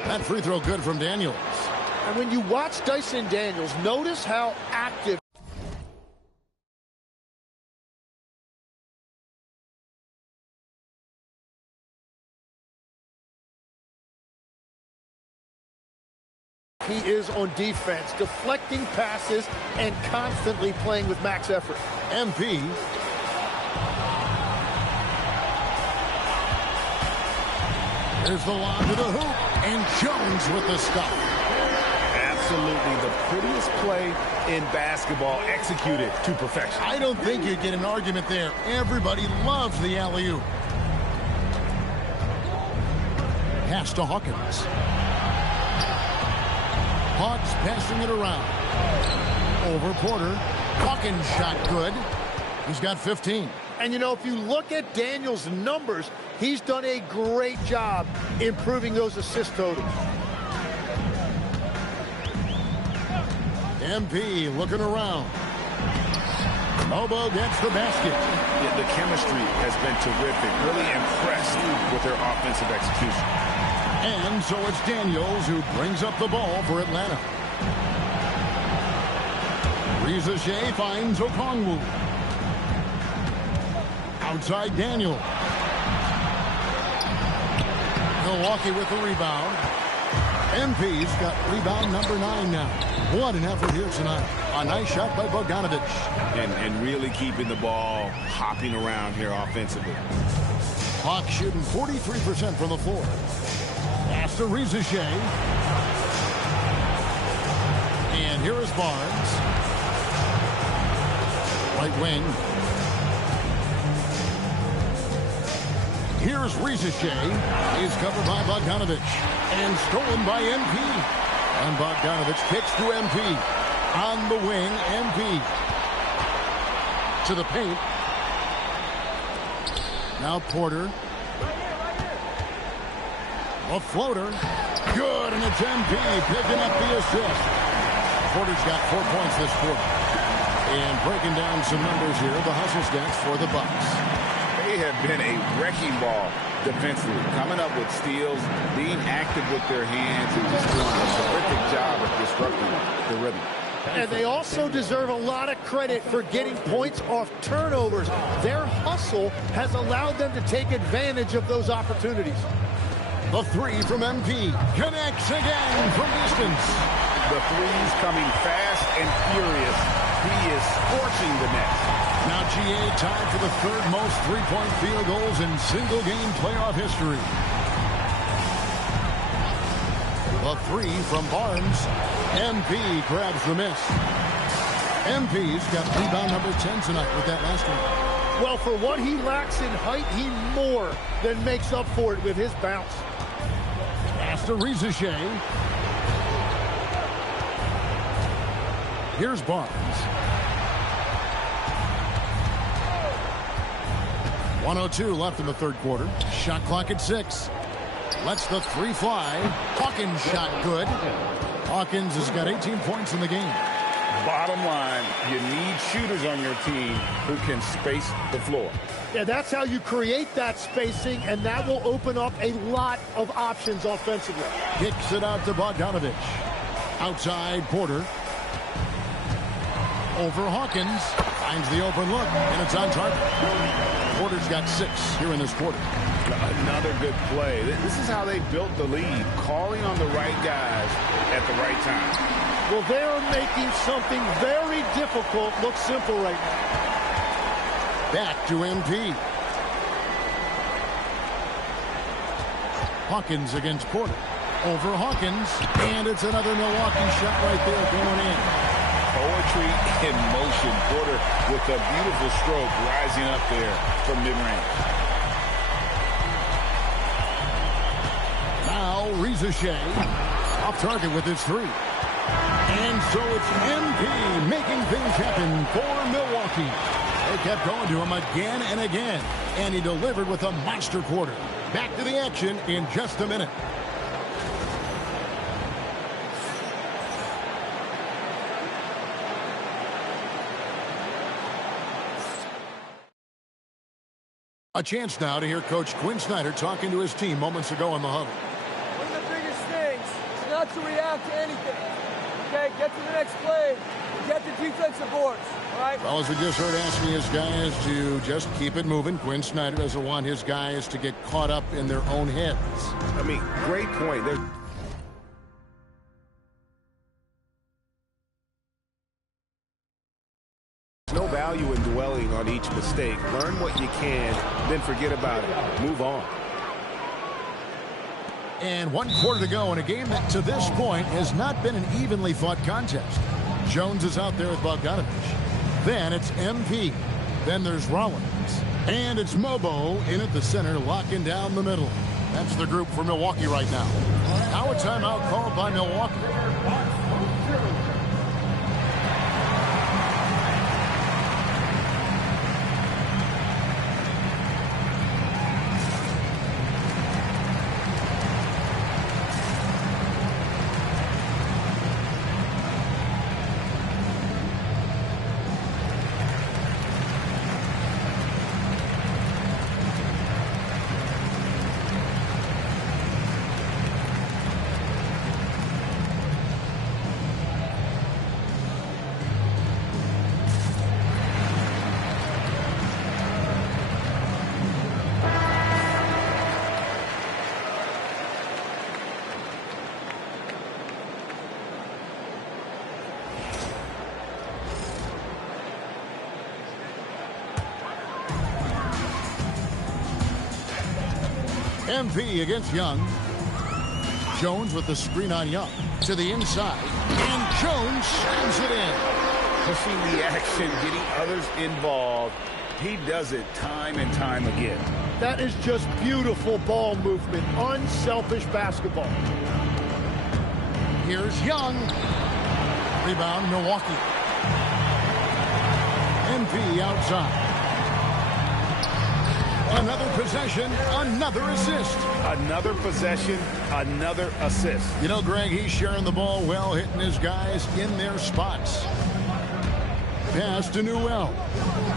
That free throw good from Daniels. And when you watch Dyson Daniels, notice how active he is on defense, deflecting passes and constantly playing with max effort. MP. There's the lob to the hoop, and Jones with the stop. Absolutely the prettiest play in basketball, executed to perfection. I don't think you'd get an argument there. Everybody loves the alley-oop. Pass to Hawkins. Hawks passing it around. Over Porter. Hawkins shot good. He's got 15. And, you know, if you look at Daniels' numbers, he's done a great job improving those assist totals. MP looking around. Bobo gets the basket. Yeah, the chemistry has been terrific. Really impressed with their offensive execution. And so it's Daniels who brings up the ball for Atlanta. Rizachet finds Okongwu. Outside Daniel. Milwaukee with the rebound. MP's got rebound number 9 now. What an effort here tonight. A nice shot by Bogdanovich. And really keeping the ball hopping around here offensively. Hawks shooting 43% from the floor. Pass to Rizichet. And here is Barnes. Right wing. Here's Rizichet. He's covered by Bogdanovich. And stolen by MP. And Bogdanovich kicks to MP. On the wing, MP. To the paint. Now Porter. A floater. Good, and it's MP picking up the assist. Porter's got 4 points this quarter. And breaking down some numbers here, the hustle stats for the Bucks. They have been a wrecking ball defensively, coming up with steals, being active with their hands, and just doing a terrific job of disrupting the rhythm. And they also deserve a lot of credit for getting points off turnovers. Their hustle has allowed them to take advantage of those opportunities. The 3 from MP connects again from distance. The threes coming fast and furious. He is scorching the net. Now GA tied for the 3rd most three-point field goals in single-game playoff history. The 3 from Barnes. MP grabs the miss. MP's got rebound number 10 tonight with that last one. Well, for what he lacks in height, he more than makes up for it with his bounce. Pass to Rizichet. Here's Barnes. 1:02 left in the 3rd quarter. Shot clock at 6. Lets the 3 fly. Hawkins shot good. Hawkins has got 18 points in the game. Bottom line, you need shooters on your team who can space the floor. Yeah, that's how you create that spacing, and that will open up a lot of options offensively. Kicks it out to Bogdanovich. Outside Porter. Over Hawkins. Finds the open look, and it's on target. Porter's got 6 here in this quarter. Another good play. This is how they built the lead, calling on the right guys at the right time. Well, they're making something very difficult look simple right now. Back to MP. Hawkins against Porter. Over Hawkins, and it's another Milwaukee shot right there going in. Poetry in motion. Porter with a beautiful stroke rising up there from mid-range. Now Rizichet off target with his 3. And so it's MP making things happen for Milwaukee. They kept going to him again and again, and he delivered with a monster quarter. Back to the action in just a minute. A chance now to hear Coach Quinn Snyder talking to his team moments ago in the huddle. One of the biggest things is not to react to anything. Okay, get to the next play. Get the defensive boards. All right? Well, as we just heard asking his guys to just keep it moving, Quinn Snyder doesn't want his guys to get caught up in their own heads. I mean, great point. There's no value in dwelling on each mistake. Learn what you can, then forget about it. Move on. And 1 quarter to go in a game that to this point has not been an evenly fought contest. Jones is out there with Bogdanovich. Then it's MP. Then there's Rollins. And it's Mobo in at the center, locking down the middle. That's the group for Milwaukee right now. Now a timeout called by Milwaukee. MP against Young. Jones with the screen on Young. To the inside. And Jones slams it in. Pushing the action, getting others involved. He does it time and time again. That is just beautiful ball movement. Unselfish basketball. Here's Young. Rebound, Milwaukee. MP outside. Another possession, another assist. Another possession, another assist. You know, Greg, he's sharing the ball well, hitting his guys in their spots. Pass to Newell.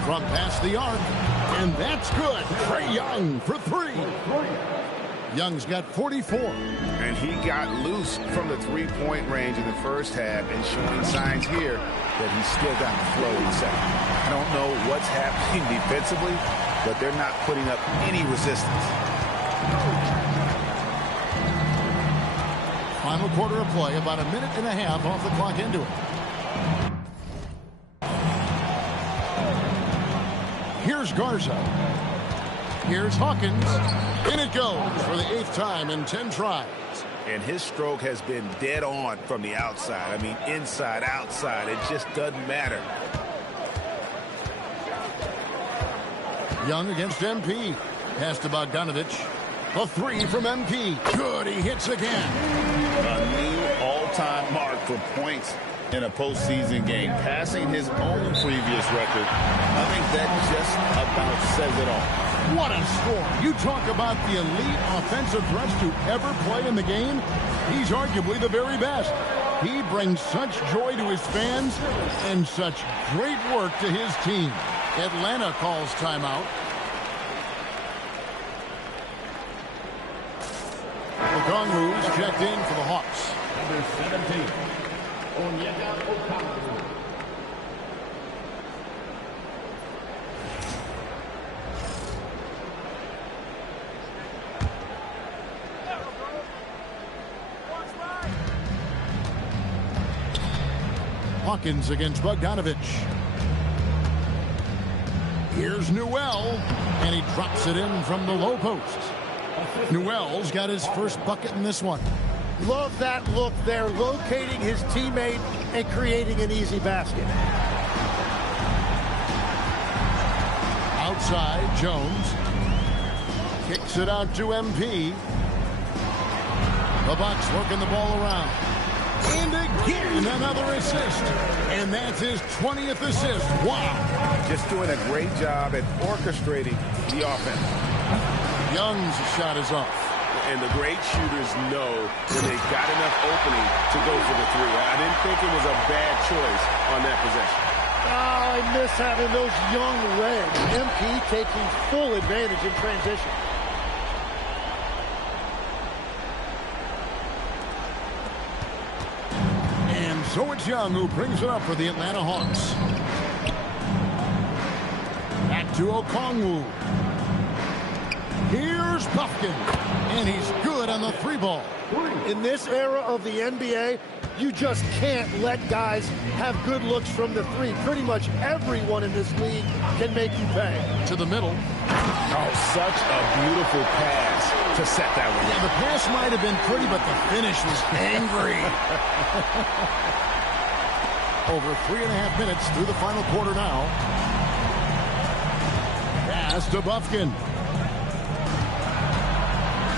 From past the arc. And that's good. Trae Young for three. Young's got 44. And he got loose from the three-point range in the first half and showing signs here that he's still got the flow in the second. I don't know what's happening defensively, but they're not putting up any resistance. Final quarter of play, about a minute and a half off the clock into it. Here's Garza. Here's Hawkins. In it goes for the 8th time in 10 tries. And his stroke has been dead on from the outside. I mean, inside, outside, it just doesn't matter. Young against MP. Pass to Bogdanovich. A three from MP. Good, he hits again. A new all-time mark for points in a postseason game. Passing his own previous record. I think that just about says it all. What a score. You talk about the elite offensive threats to ever play in the game. He's arguably the very best. He brings such joy to his fans and such great work to his team. Atlanta calls timeout. Okongwu's checked in for the Hawks. Number 17, Onyeka Okongwu. Hawkins against Bogdanovich. Here's Newell, and he drops it in from the low post. Newell's got his first bucket in this one. Love that look there, locating his teammate and creating an easy basket. Outside, Jones kicks it out to MP. The Bucks working the ball around. And again, another assist. And that's his 20th assist. Wow. Just doing a great job at orchestrating the offense. Young's shot is off. And the great shooters know when they've got enough opening to go for the three. I didn't think it was a bad choice on that possession. Oh, I miss having those young legs. MP taking full advantage in transition. So it's Young who brings it up for the Atlanta Hawks. Back to Okongwu. Here's Buffkin. And he's good on the three ball. In this era of the NBA, you just can't let guys have good looks from the three. Pretty much everyone in this league can make you pay. To the middle. Oh, such a beautiful pass to set that one. Yeah, the pass might have been pretty, but the finish was angry. Over 3.5 minutes through the final quarter now. Pass to Buffkin.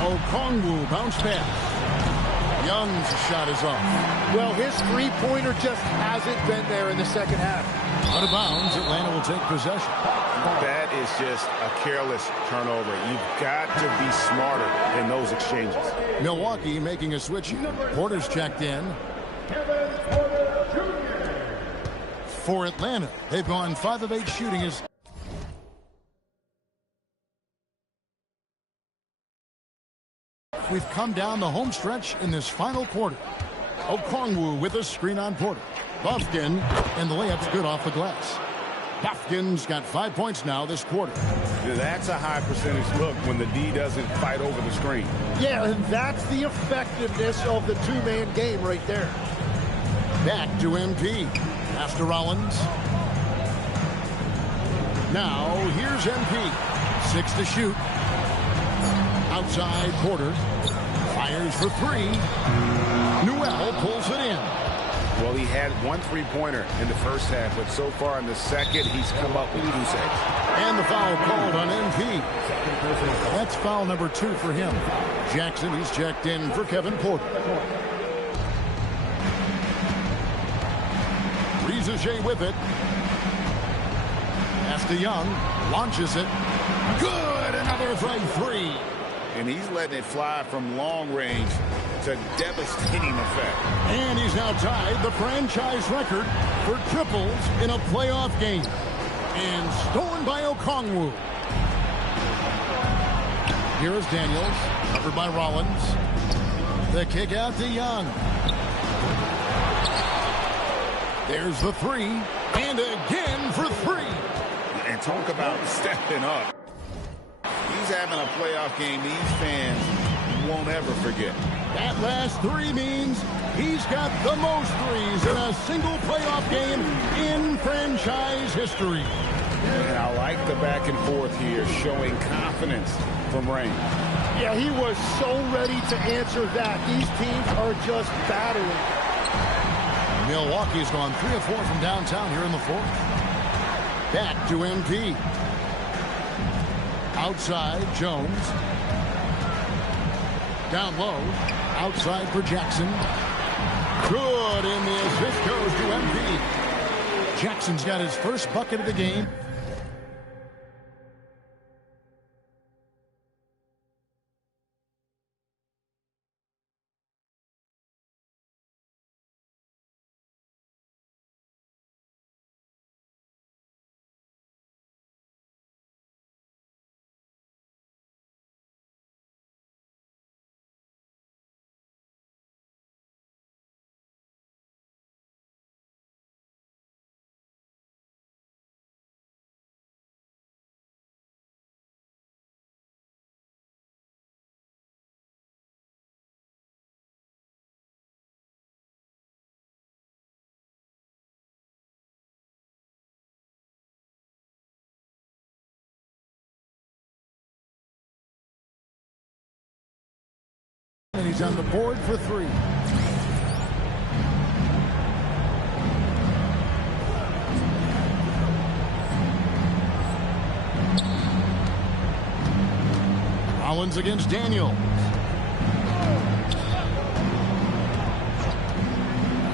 Okongwu bounce pass. Young's shot is off. Well, his three-pointer just hasn't been there in the second half. Out of bounds, Atlanta will take possession. That is just a careless turnover. You've got to be smarter in those exchanges. Milwaukee making a switch. Porter's checked in. For Atlanta, they've gone 5 of 8 shooting as we've come down the home stretch in this final quarter. Okongwu with a screen on Porter. Buffkin, and the layup's good off the glass. Buffkin's got 5 points now this quarter. That's a high percentage look when the D doesn't fight over the screen. Yeah, and that's the effectiveness of the two-man game right there. Back to MP. After Rollins. Now, here's MP. 6 to shoot. Outside Porter. Fires for three. Newell pulls it in. Well, he had one three-pointer in the first half, but so far in the second, he's come up with 2 saves. And the foul called on MP. That's foul number 2 for him. Jackson, he's checked in for Kevin Porter. Rizage with it. Pass to Young. Launches it. Good! Another from 3. And he's letting it fly from long range to devastating effect. And he's now tied the franchise record for triples in a playoff game. And stolen by Okongwu. Here is Daniels, covered by Rollins. The kick out to Young. There's the 3, and again for 3. And talk about stepping up. He's having a playoff game these fans won't ever forget. That last 3 means he's got the most threes in a single playoff game in franchise history. And I like the back and forth here, showing confidence from Rain. Yeah, he was so ready to answer that. These teams are just battling. Milwaukee's gone 3 of 4 from downtown here in the 4th. Back to MP. Outside, Jones. Down low. Outside for Jackson. Good, and the assist goes to MP. Jackson's got his first bucket of the game. And he's on the board for 3. Rollins against Daniels.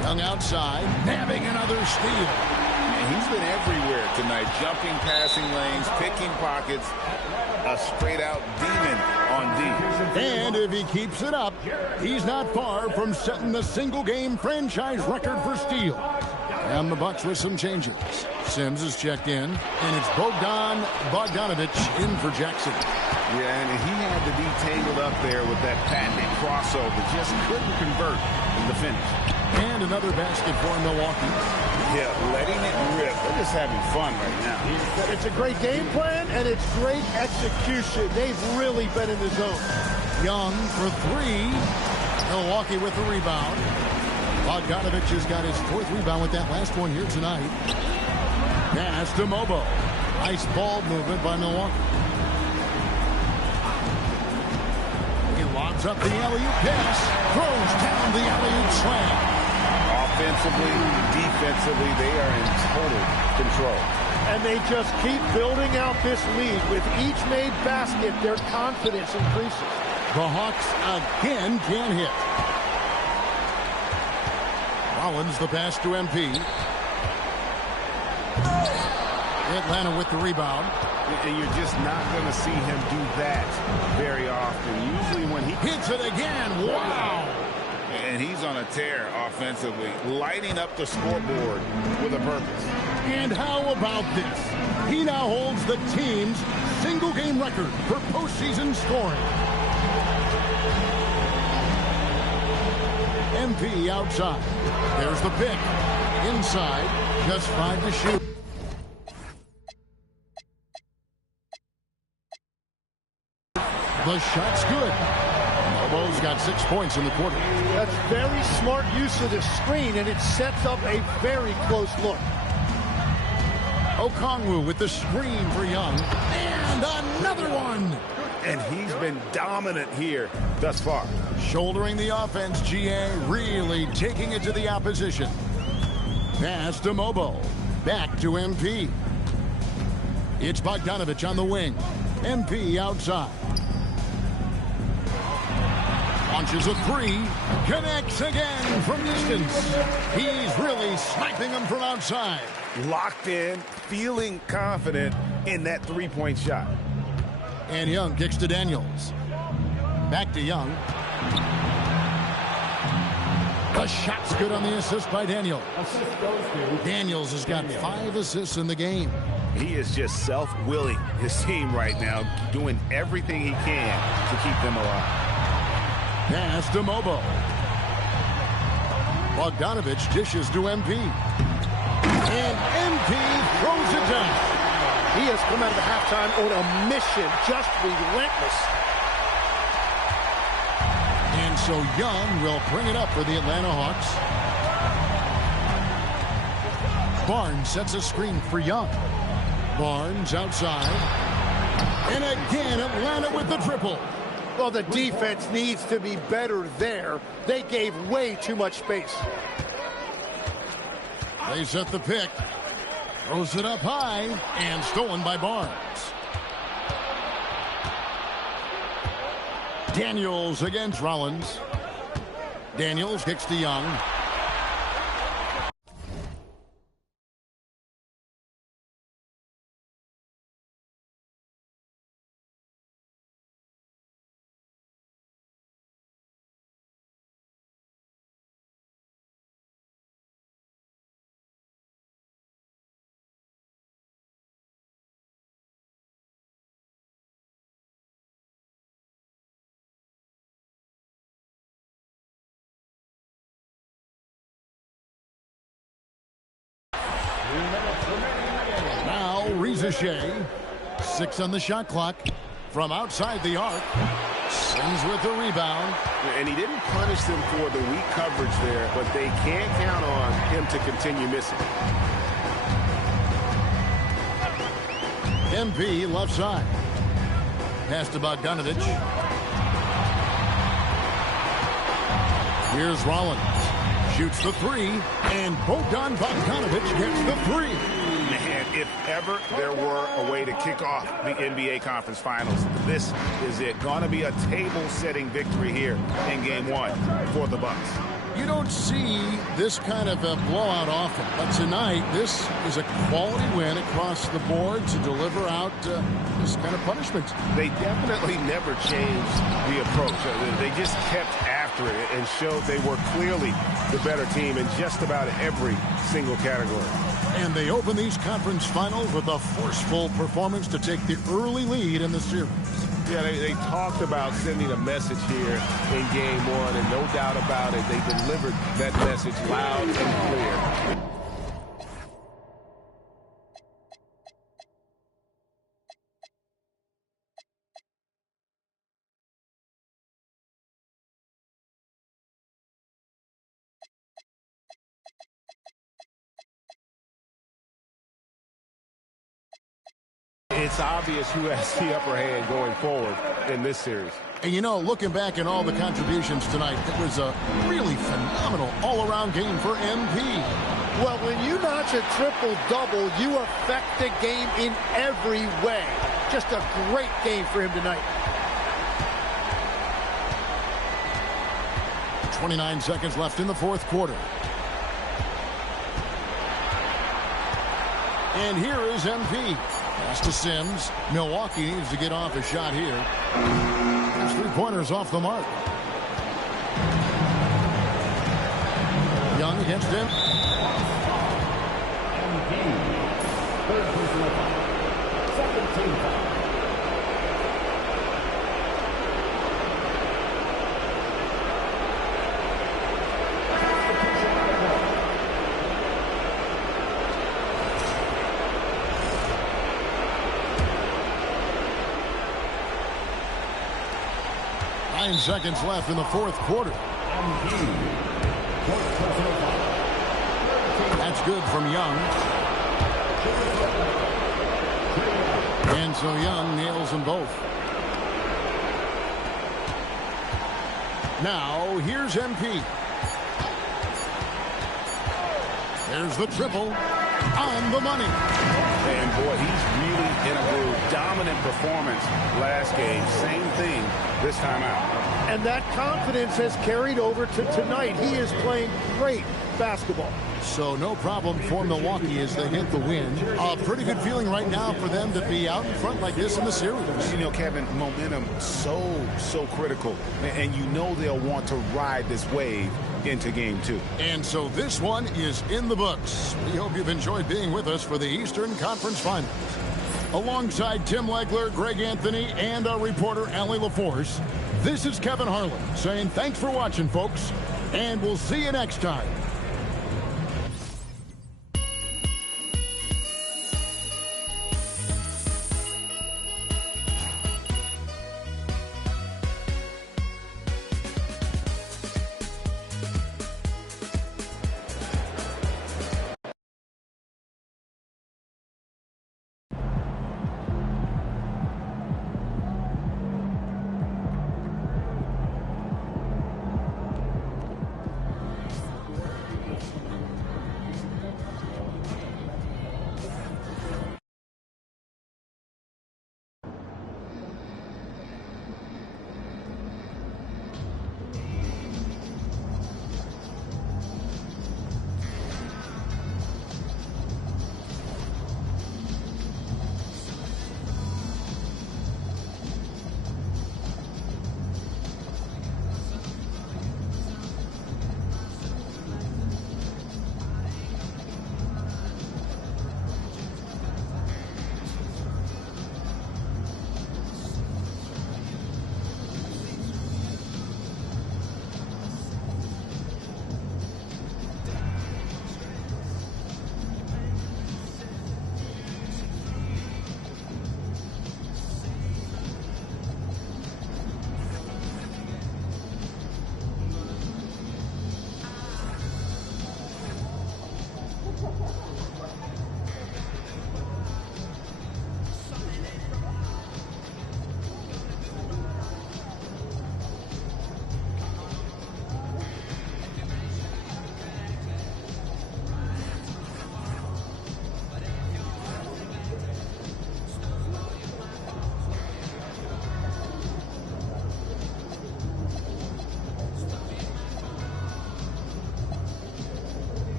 Young outside, nabbing another steal. And he's been everywhere tonight, jumping passing lanes, picking pockets, a straight-out demon on D. And if he keeps it up, he's not far from setting the single-game franchise record for steal. And the Bucks with some changes. Sims is checked in, and it's Bogdanovich in for Jackson. Yeah, and he had to be tangled up there with that patented crossover. Just couldn't convert in the finish. And another basket for Milwaukee. Yeah, letting it rip. They're just having fun right now. It's a great game plan, and it's great execution. They've really been in the zone. Young for 3. Milwaukee with the rebound. Bogdanovich has got his 4th rebound with that last one here tonight. Pass to Mobo. Nice ball movement by Milwaukee. He lobs up the alley-oop pass. Throws down the alley-oop slam. Offensively, defensively, they are in total control. And they just keep building out this lead. With each made basket, their confidence increases. The Hawks again can't hit. Rollins the pass to MP. Atlanta with the rebound. And you're just not going to see him do that very often. Usually when he hits it again. Wow. And he's on a tear offensively, lighting up the scoreboard with a purpose. And how about this? He now holds the team's single-game record for postseason scoring. MP outside. There's the pick. Inside. Just 5 to shoot. The shot's good. Mobo's got 6 points in the quarter. That's very smart use of the screen, and it sets up a very close look. Okongwu with the screen for Young. And another one. and he's been dominant here thus far. Shouldering the offense, GA really taking it to the opposition. Pass to Mobo. Back to MP. It's Bogdanovich on the wing. MP outside. Launches a three. Connects again from distance. He's really sniping them from outside. Locked in, feeling confident in that three-point shot. And Young kicks to Daniels. Back to Young. The shot's good on the assist by Daniels. Daniels has got 5 assists in the game. He is just self-willing his team right now, doing everything he can to keep them alive. Pass to Mobo. Bogdanovich dishes to MP. And MP throws it down. He has come out of the halftime on a mission, just relentless. And so Young will bring it up for the Atlanta Hawks. Barnes sets a screen for Young. Barnes outside. And again, Atlanta with the triple. Well, the defense needs to be better there. They gave way too much space. They set the pick. Throws it up high and stolen by Barnes. Daniels against Rollins. Daniels kicks to Young. Now Rizachet, 6 on the shot clock from outside the arc. Sings with the rebound. And he didn't punish them for the weak coverage there, but they can't count on him to continue missing. MP left side. Pass to Bogdanovich. Here's Rollins. Shoots the three, and Bogdan Bogdanovich gets the three. Man, if ever there were a way to kick off the NBA Conference Finals, this is it. Going to be a table-setting victory here in Game 1 for the Bucks. You don't see this kind of a blowout often, but tonight this is a quality win across the board to deliver out this kind of punishment. They definitely never changed the approach. They just kept after it and showed they were clearly the better team in just about every single category. And they open these conference finals with a forceful performance to take the early lead in the series. Yeah, they talked about sending a message here in Game 1, and no doubt about it, they delivered that message loud and clear. It's obvious who has the upper hand going forward in this series. And you know, looking back at all the contributions tonight, it was a really phenomenal all-around game for MP. Well, when you notch a triple-double, you affect the game in every way. Just a great game for him tonight. 29 seconds left in the fourth quarter. And here is MP. Pass to Sims. Milwaukee needs to get off a shot here. His three-pointers off the mark. Young against him. Third personal foul. Second team foul. Seconds left in the fourth quarter. That's good from Young. And so Young nails them both. Now, here's MP. There's the triple on the money. And boy, he's really in a groove. Dominant performance last game. Same thing this time out. And that confidence has carried over to tonight. He is playing great basketball. So no problem for Milwaukee as they get the win. A pretty good feeling right now for them to be out in front like this in the series. You know, Kevin, momentum so critical. And you know they'll want to ride this wave into game 2. And so this one is in the books. We hope you've enjoyed being with us for the Eastern Conference Finals. Alongside Tim Legler, Greg Anthony, and our reporter, Allie LaForce, this is Kevin Harlan saying thanks for watching, folks, and we'll see you next time.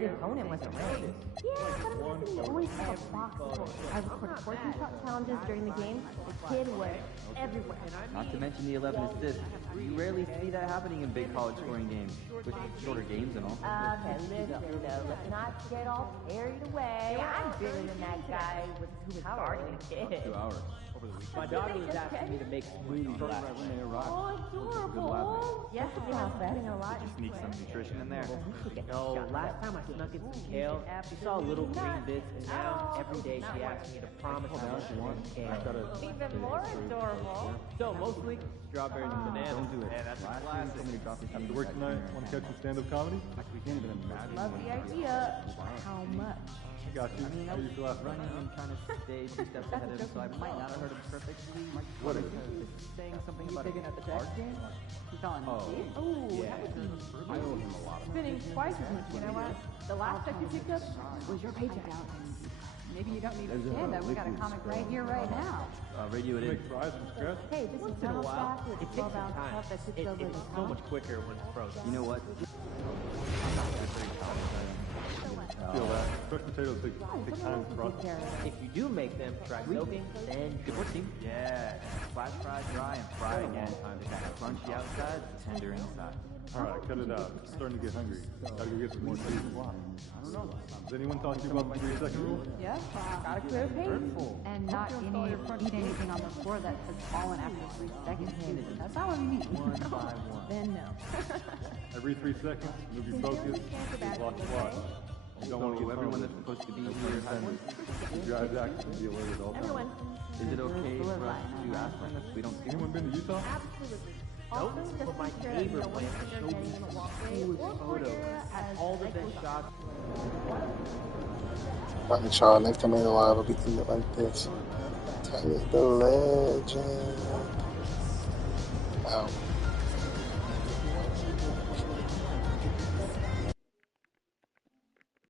The opponent wasn't ready. Yeah, but we always have a box score. I recorded 14 shot challenges during the game. The kid was everywhere. Not to mention the 11 assists. You rarely see that happening in big college scoring games, with shorter games and all. Okay, listen though, let's not get all carried away. I'm bigger than that guy who was guarding the kid. 2 hours. My daughter was asking me to make smoothies last night. Oh, adorable. Yes, yeah, betting a lot. Sneak some nutrition in there. No, last time I snuck in some kale, she saw little green bits, and now every day she asks me to promise her she wants kale. Even more adorable. So mostly strawberries and bananas. Don't do it. Yeah, that's a classic. After work tonight, want to catch some stand-up comedy? We can't even imagine. Love the idea. How much? I got you. I mean, I was running and trying to stay 2 steps ahead of him, so I might not have heard him perfectly. What is saying something about a card game? Oh, yeah. I owe him a lot. Spending twice as much. You know what? The last check you picked up was your paycheck. Maybe you don't need to stand up. We got a comic right here, right now. Radio it in. Hey, this Once is in a metal while, stack with it takes 12 some ounce time. cup that sits over the It's so top. much quicker when it's frozen. You know what? Feel that. Crushed potatoes take time to process. If you do make them, try soaking, then Good work, team. Yeah. Flash fry dry and fry again. Crunchy outside, tender inside. All right, cut it out. It's starting to get hungry. Gotta go get some more food. I don't know. Has anyone talked to you about the 3-second rule? Yeah. Gotta clear the pace. And not eat anything on the floor that has fallen after 3 seconds. That's not what we need. 1 by 1. Then no. Every 3 seconds, move your focus, watch. You don't want to get everyone that's supposed to be here has Your eyes act be aware at all times. Everyone. Is it okay for us to ask them if we don't see Anyone been to Utah? Absolutely. Also, just make sure that no one is getting in the walkway or corridor as all the best shots. Alright, y'all, next time I go live, I'll be thinking it like this. Tiny the legend. Out.